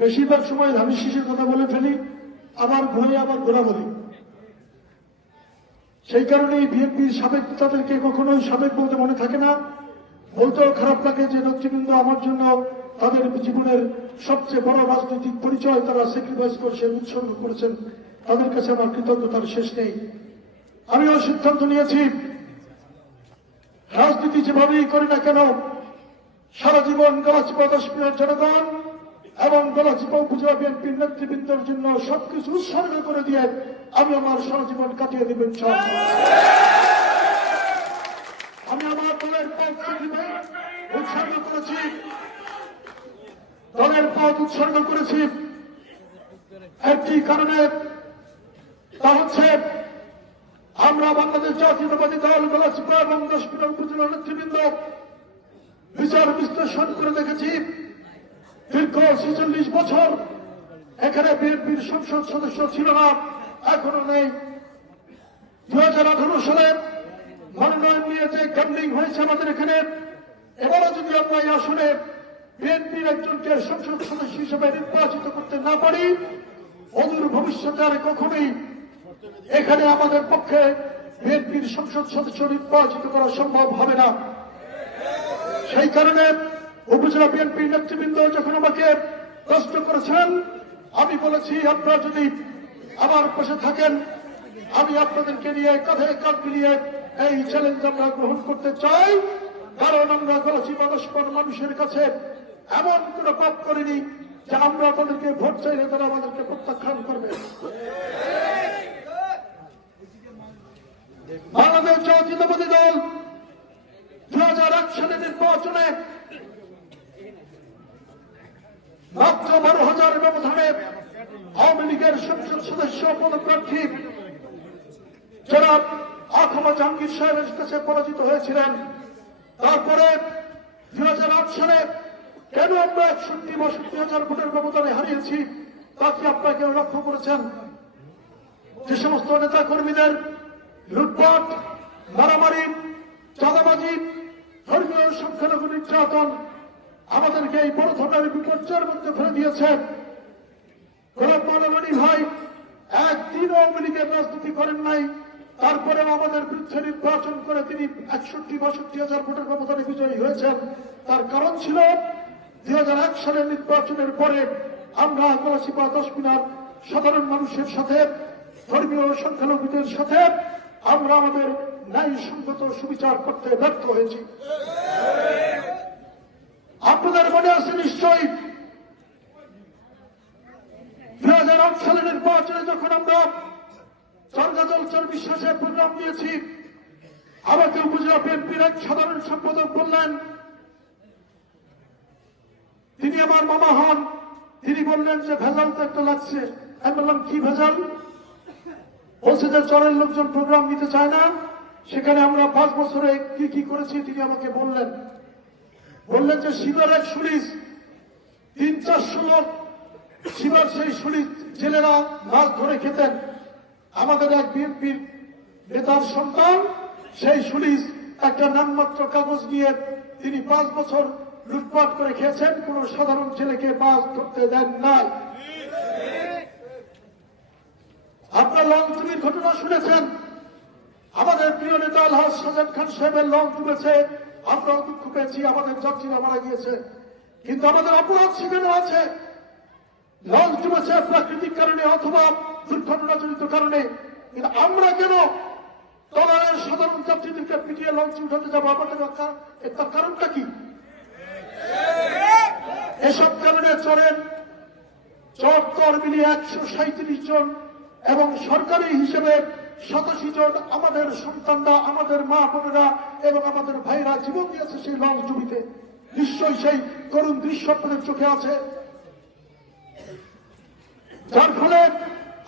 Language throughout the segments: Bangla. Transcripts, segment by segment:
বেশিরভাগ সময় ধানের শীষের কথা বলে ফেলি, আবার ঘুরে আবার ঘোরা বলি। সেই কারণেই বিএনপির সাবেক তাদেরকে কখনোই সাবেক বলতে মনে থাকে না। বলতেও খারাপ লাগে যে নেতৃবৃন্দ আমার জন্য তাদের জীবনের সবচেয়ে বড় রাজনৈতিক পরিচয় তারা স্যাক্রিফাইস করেছেন, উৎসর্গ করেছেন। তাদের কাছে আমার কৃতজ্ঞতার শেষ নেই। আমিও সিদ্ধান্ত নিয়েছি, রাজনীতি যেভাবেই করি না কেন, সারা জীবন গলাচিপা 10 মিনিট জনগণ এবং গলাচিপা উপজেলা বিএনপির নেতৃবৃন্দের জন্য সবকিছু উৎসর্গ করে দিয়ে আমি আমার সারা জীবন কাটিয়ে দেবেন। আমি আমার দলের পথ উৎসর্গ করেছি, দলের পথ উৎসর্গ করেছি একটি কারণে, তা হচ্ছে আমরা বাংলাদেশ জাতীয়তাবাদী দল গলাচিপা এবং 10 মিনিট উপজেলা নেতৃবৃন্দ বিচার বিশ্লেষণ করে দেখেছি, দীর্ঘ 46 বছর এখানে বিএনপির সংসদ সদস্য ছিল না, এখনো নেই। 2018 সালে মনোনয়ন নিয়ে যে ক্যাম্পিং হয়েছে আমাদের এখানে, এবারও যদি আমরা এই আসনে বিএনপির একজনকে সংসদ সদস্য হিসেবে নির্বাচিত করতে না পারি, অদূর ভবিষ্যতে আর কখনোই এখানে আমাদের পক্ষে বিএনপির সংসদ সদস্য নির্বাচিত করা সম্ভব হবে না। সেই কারণে উপজেলা বিএনপির নেতৃবৃন্দ যখন আমাকে প্রশ্ন করেছেন, আমি বলেছি আপনারা যদি আমার পাশে থাকেন, আমি আপনাদেরকে নিয়ে কাঁধে কাঁধ মিলিয়ে এই চ্যালেঞ্জ আমরা গ্রহণ করতে চাই। কারণ আমরা গলাচিপা 10 মানুষের কাছে এমন কোন পাপ করিনি যে আমরা তাদেরকে ভোট চাইলে তারা আমাদেরকে প্রত্যাখ্যান করবে। বাংলাদেশ জাতীয়তাবাদী দল 2001 সালের নির্বাচনে মাত্র 12,000 ব্যবধানে আওয়ামী লীগের সংসদ সদস্য পদপ্রার্থী জনাব আখমা জাহাঙ্গীর সাহেবের কাছে পরাজিত হয়েছিলেন। তারপরে 2008 সালে কেন আমরা 61-62,000 ভোটের ব্যবধানে হারিয়েছি তা কি আপনারা কেউ লক্ষ্য করেছেন? যে সমস্ত নেতা কর্মীদের লুটপাট, মারামারি, চাঁদাবাজি, ধর্মীয় সংখ্যালঘু নির্যাতন আমাদেরকে এই বড় ধরনের বিপর্যয়ের মধ্যে ফেলে দিয়েছে। গোলাম মাওলানা ভাই একদিন আওয়ামী লীগের রাজনীতি করেন নাই, তারপরেও আমাদের বিরুদ্ধে নির্বাচন করে তিনি 61-62,000 ভোটের ব্যবধানে বিজয়ী হয়েছেন। তার কারণ ছিল 2001 সালের নির্বাচনের পরে আমরা গলাচিপা 10 মিনার সাধারণ মানুষের সাথে, ধর্মীয় সংখ্যালঘুদের সাথে আমরা আমাদের ন্যায়সঙ্গত সুবিচার করতে ব্যর্থ হয়েছি। আপনাদের মনে আছে নিশ্চয়ই 2008 সালের নির্বাচনে যখন আমরা চরগাজল চর বিশ্বাসের প্রোগ্রাম দিয়েছি, আমাকে উপজেলা বিএনপির এক সাধারণ সম্পাদক বললেন, তিনি আমার মামা হন, তিনি বললেন যে ভেজাল তো একটা লাগছে। আমি বললাম কি ভেজাল? বলছে যে চরের লোকজন প্রোগ্রাম নিতে চায় না, সেখানে আমরা 5 বছরে কি কি করেছি তিনি আমাকে বললেন যে শিবার এক সুলিশ 300-400 লোক, শিবার সেই সুলিশ জেলেরা মাছ ধরে খেতেন। আমাদের এক বিএনপির নেতার সন্তান সেই সুলিশ একটা নামমাত্র কাগজ নিয়ে তিনি 5 বছর লুটপাট করে খেয়েছেন, কোন সাধারণ ছেলেকে মাছ ধরতে দেন নাই। আপনার লং ডুবির ঘটনা শুনেছেন, আমাদের প্রিয় নেতা আলহাজ সাজাদ খান সাহেবের লং ডুবেছে, আমরাও দুঃখ পেয়েছি, আমাদের যাত্রীরা মারা গিয়েছে। কিন্তু আমাদের অপরাধ সেখানে আছে, লঞ্চ ডুবেছে প্রাকৃতিক কারণে অথবা দুর্ঘটনাজনিত কারণে, কিন্তু আমরা কেন তলার সাধারণ যাত্রীদেরকে পিটিয়ে লঞ্চে উঠাতে যাবো? আমাদের তার কারণটা কি? এসব কারণে চর মিলিয়ে 137 জন এবং সরকারি হিসেবে 87 জন আমাদের সন্তানরা, আমাদের মা বোনেরা এবং আমাদের ভাইরা জীবন দিয়েছে সেই লঞ্চ ডুবিতে। নিশ্চয়ই সেই করুণ দৃশ্য আপনাদের চোখে আছে। যার ফলে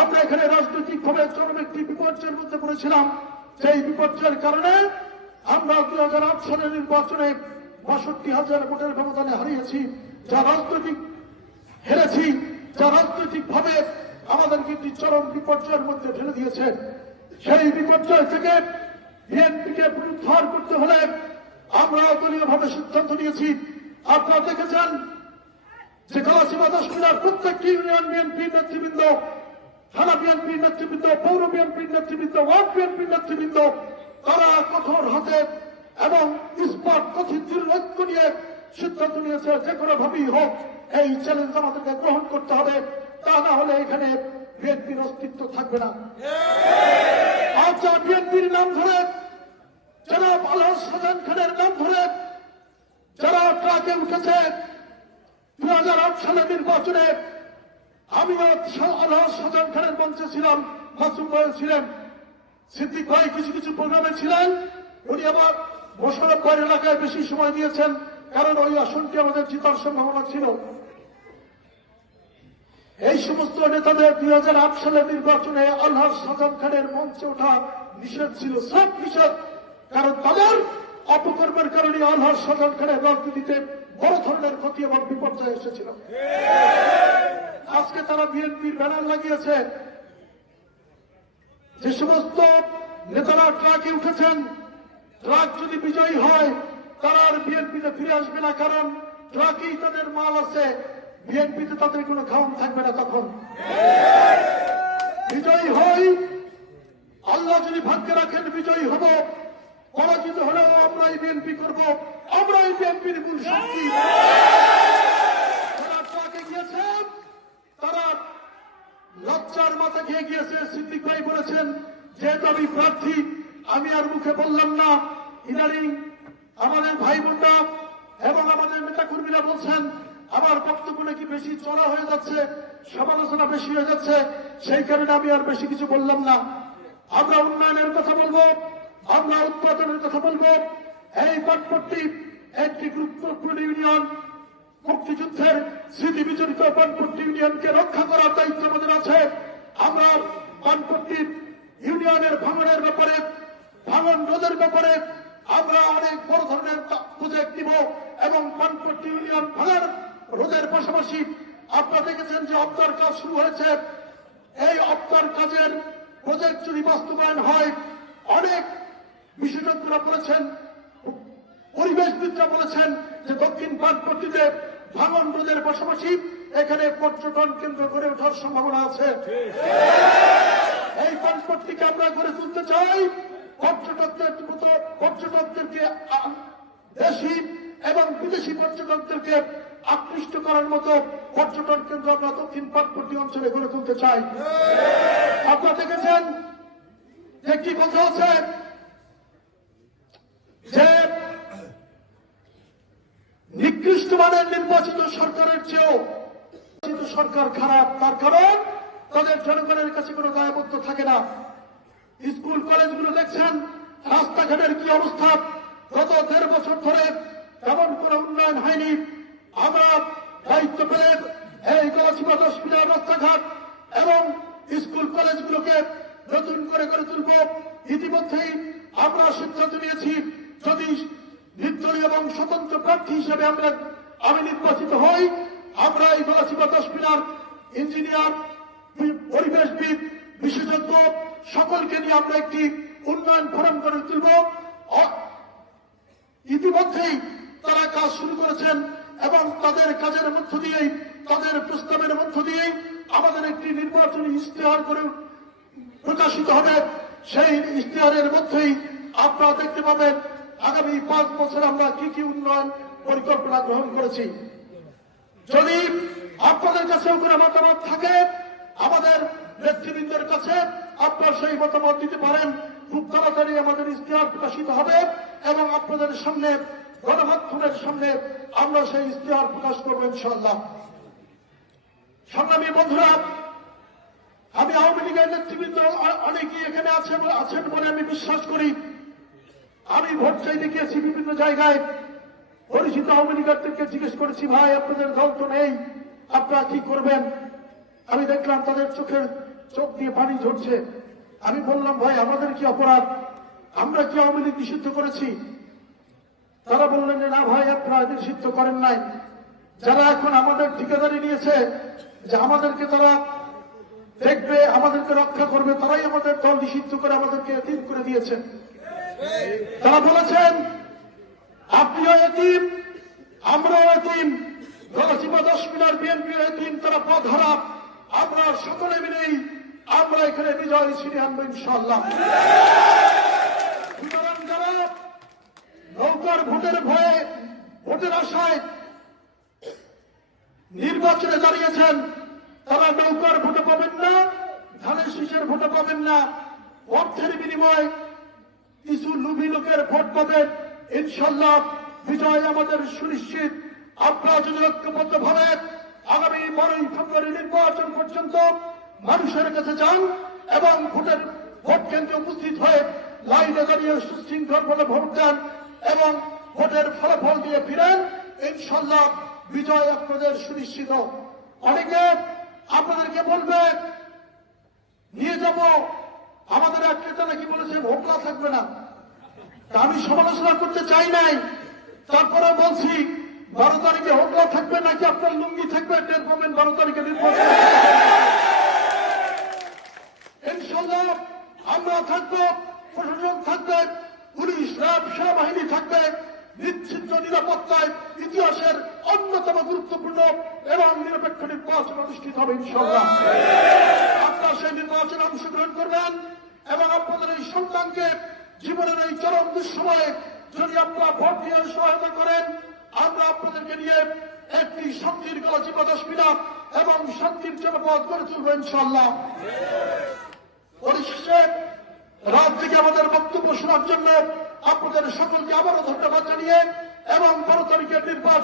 আমরা এখানে রাজনৈতিকভাবে চরম একটি বিপর্যয়ের মধ্যে পড়েছিলাম। সেই বিপর্যয়ের কারণে আমরা 2008 সালের নির্বাচনে 62,000 ভোটের ব্যবধানে হারিয়েছি। হেরেছি, যা রাজনৈতিকভাবে আমাদেরকে একটি চরম বিপর্যয়ের মধ্যে ঠেলে দিয়েছে। সেই বিপর্যয় থেকে বিএনপিকে পুনরুদ্ধার করতে হলে আমরা দলীয়ভাবে সিদ্ধান্ত নিয়েছি। আপনারা দেখেছেন যে গলাচিপা 10 জেলার প্রত্যেকটি ইউনিয়ন বিএনপির নেতৃবৃন্দ, থানা বিএনপির নেতৃবৃন্দ, পৌর বিএনপির নেতৃবৃন্দ, ওয়ার্ড বিএনপির নেতৃবৃন্দ, তারা কঠোর হাতে এবং ইস্পাত কথিত ঐক্য নিয়ে সিদ্ধান্ত নিয়েছে যে কোনো ভাবেই হোক এই চ্যালেঞ্জ আমাদেরকে গ্রহণ করতে হবে, তা না হলে এখানে বিএনপির অস্তিত্ব থাকবে না। আচ্ছা, বিএনপির নাম ধরে জনাব আলহাজ শাহজাহান খানের নাম ধরে যারা ট্রাকে উঠেছে 2008 সালের নির্বাচনে, আমিও আলহাজ শাহজাহান খানের মঞ্চে ছিলাম, মাসুম ভাই ছিলেন, সিদ্দিক ভাই কিছু কিছু প্রোগ্রামে ছিলেন। উনি আবার মোশাররফ ভাইয়ের এলাকায় বেশি সময় দিয়েছেন, কারণ ওই আসনটি আমাদের জিতার সম্ভাবনা ছিল। এই সমস্ত নেতাদের 2008 সালের নির্বাচনে আলহাজ শাহজাহান খানের মঞ্চে ওঠা নিষেধ ছিল, সব নিষেধ, কারণ তাদের অপকর্মের কারণে আলহাজ শাহজাহান খানের রাজনীতিতে বড় ধরনের ক্ষতি এবং বিপর্যয় এসেছিল। আজকে তারা বিএনপির ব্যানার লাগিয়েছে। যে সমস্ত নেতারা ট্রাকে উঠেছেন, ট্রাক যদি বিজয়ী হয় তারা আর বিএনপিতে ফিরে আসবে না, কারণ ট্রাকেই তাদের মাল আছে, বিএনপিতে তাদের কোনো খাওয়ান থাকবে না। তখন বিজয়ী হই, আল্লাহ যদি ভাগ্যে রাখেন বিজয়ী হব, পরাজিত হলেও আমরাই বিএনপি করব, আমরাই বিএনপির মূল শক্তি। যারা ট্রাকে গিয়েছেন তারা লজ্জার মাথা খেয়ে গিয়েছে। সিদ্দিক ভাই বলেছেন যেহেতু আমি প্রার্থী, আমি আর মুখে বললাম না। ইদানিং আমাদের ভাই বোনরা এবং আমাদের নেতা কর্মীরা বলছেন আমার বক্তব্য নাকি বেশি চড়া হয়ে যাচ্ছে, সমালোচনা বেশি হয়ে যাচ্ছে, সেই কারণে আমি আর বেশি কিছু বললাম না। আমরা উন্নয়নের কথা বলবো, আমরা উৎপাদনের কথা বলবো। এই পানপট্টি একটি গুরুত্বপূর্ণ ইউনিয়ন, মুক্তিযুদ্ধের স্মৃতি বিজড়িত পানপট্টি ইউনিয়নকে রক্ষা করার দায়িত্ব আমাদের আছে। আমরা পানপট্টির ইউনিয়নের ভাঙনের ব্যাপারে, ভাঙন রোধের ব্যাপারে আমরা অনেক বড় ধরনের প্রজেক্ট নিব এবং পানপট্টি ইউনিয়ন ভাঙার রোধের পাশাপাশি আপনারা দেখেছেন যে অবদার কাজ শুরু হয়েছে। এই অবদার কাজের প্রজেক্ট যদি বাস্তবায়ন হয়, অনেক বিশেষজ্ঞরা বলেছেন, পরিবেশবিদরা বলেছেন যে দক্ষিণ পানপট্টিতে ভাঙন রোধের পাশাপাশি এখানে পর্যটন কেন্দ্র গড়ে ওঠার সম্ভাবনা আছে। এই পানপট্টিকে আমরা গড়ে তুলতে চাই। পর্যটকদেরকে দেশি এবং বিদেশি পর্যটকদেরকে আকৃষ্ট করার মতো পর্যটন কেন্দ্র আমরা দক্ষিণ পানপট্টি অঞ্চলে গড়ে তুলতে চাই। আপনারা দেখেছেন যে কি কথা আছে যে নিকৃষ্ট মানের নির্বাচিত সরকারের চেয়েও সরকার খারাপ, তার কারণ তাদের জনগণের কাছে কোনো দায়বদ্ধ থাকে না। স্কুল কলেজগুলো দেখছেন, রাস্তাঘাটের কি অবস্থা, গত 1.5 বছর ধরে তেমন কোনো উন্নয়ন হয়নি। আমরা দায়িত্ব পেলে এই গলাচিপা 10 মিটার রাস্তাঘাট এবং স্কুল কলেজগুলোকে নতুন করে গড়ে তুলব। ইতিমধ্যেই আমরা সিদ্ধান্ত নিয়েছি যদি নির্দলীয় এবং স্বতন্ত্র প্রার্থী হিসেবে আমি নির্বাচিত হই, আমরা এই গলাচিপা 10 মিটার ইঞ্জিনিয়ার, পরিবেশবিদ, বিশেষজ্ঞ সকলকে নিয়ে আমরা একটি উন্নয়ন ফোরাম গড়ে তুলব। ইতিমধ্যেই তারা কাজ শুরু করেছেন এবং তাদের কাজের মধ্য দিয়েই, তাদের প্রস্তাবের মধ্য দিয়েই আমাদের একটি নির্বাচনী ইশতেহার করে প্রকাশিত হবে। সেই ইশতেহারের মধ্যেই আপনারা দেখতে পাবেন আগামী 5 বছর আমরা কি কি উন্নয়ন পরিকল্পনা গ্রহণ করেছি। যদি আপনাদের কাছেও কোনো মতামত থাকে আমাদের নেতৃবৃন্দের কাছে, আপনারা সেই মতামত দিতে পারেন। খুব তাড়াতাড়ি আমাদের ইশতেহার প্রকাশিত হবে এবং আপনাদের সামনে, গণমাধ্যমের সামনে আমরা সেই ইশতেহার প্রকাশ করবো ইনশাআল্লাহ। সংগ্রামী বন্ধুরা, আমি আওয়ামী লীগের নেতৃবৃন্দ অনেকেই এখানে আছেন বলে আমি বিশ্বাস করি। আমি ভোট চাইতে গিয়েছি বিভিন্ন জায়গায়, পরিচিত আওয়ামী লীগারদেরকে জিজ্ঞেস করেছি, ভাই আপনাদের দল তো নেই, আপনারা কি করবেন? আমি দেখলাম তাদের চোখ দিয়ে পানি ঝরছে। আমি বললাম, ভাই আমাদের কি অপরাধ, আমরা কি আওয়ামী লীগ নিষিদ্ধ করেছি? তারা বললেন যে না ভাই, আপনারা নিষিদ্ধ করেন নাই। যারা এখন আমাদের ঠিকাদারি নিয়েছে যে আমাদেরকে তারা দেখবে, আমাদেরকে রক্ষা করবে, তারাই আমাদের দল নিষিদ্ধ করে আমাদেরকে এতিম করে দিয়েছেন। তারা বলেছেন আপনিও এতিম, আমরাও এতিম, গলাচিপা 10 মিনার বিএনপির এই তিন তারা পথ হারা আমরা সকলে মিলেই আমরা এখানে বিজয় ছিনিয়ে আনবো ইনশাআল্লাহ। সুতরাং যারা নৌকার ভোটের ভয়ে ভোটের আশায় নির্বাচনে দাঁড়িয়েছেন তারা নৌকার ভোটে পাবেন না, ধানের শীষের ভোটে পাবেন না, অর্থের বিনিময়ে কিছু লুভি লোকের ভোট পাবেন। ইনশাআল্লাহ বিজয় আমাদের সুনিশ্চিত। আপনারা যদি ঐক্যবদ্ধ ভাবে আগামী 12ই ফেব্রুয়ারি নির্বাচন পর্যন্ত মানুষের কাছে যান এবং ভোট কেন্দ্রে উপস্থিত হয়ে লাইনে দাঁড়িয়ে সুশৃঙ্খল ভাবে ভোট দেন এবং ভোটের ফলাফল দিয়ে ফিরেন, ইনশাআল্লাহ বিজয় আপনাদের সুনিশ্চিত। অনেকে আপনাদেরকে বলবে নিয়ে যাব, আমাদের এক নেতা নাকি বলেছে ভোটলা থাকবে না। আমি সমালোচনা করতে চাই নাই, তারপরে বলছি 12 তারিখে হোটলা থাকবে নাকি আপনার লুঙ্গি থাকবে টের পাবেন 12 তারিখে নির্বাচন। ইনশাআল্লাহ আমরা থাকবো, প্রশাসন থাকবে, পুলিশ র্যাব সেনাবাহিনী থাকবে, নিশ্চিত নিরাপত্তায় ইতিহাসের অন্যতম গুরুত্বপূর্ণ এবং নিরপেক্ষ নির্বাচন অনুষ্ঠিত হবে ইনশাআল্লাহ। আপনারা সেই নির্বাচনে অংশগ্রহণ করবেন এবং আপনাদের এই সন্তানকে জীবনের এই চরম দুঃসময়ে যদি আপনারা ভোট দিয়ে সহায়তা করেন, আমরা আপনাদেরকে নিয়ে একটি শান্তির গলাচিপা 10 মিনার এবং শান্তির জনপদ গড়ে তুলব ইনশাআল্লাহ। পরিশেষে রাত থেকে আমাদের বক্তব্য শোনার জন্য আপনাদের সকলকে আবারও ধন্যবাদ জানিয়ে এবং 12 তারিখের নির্বাচন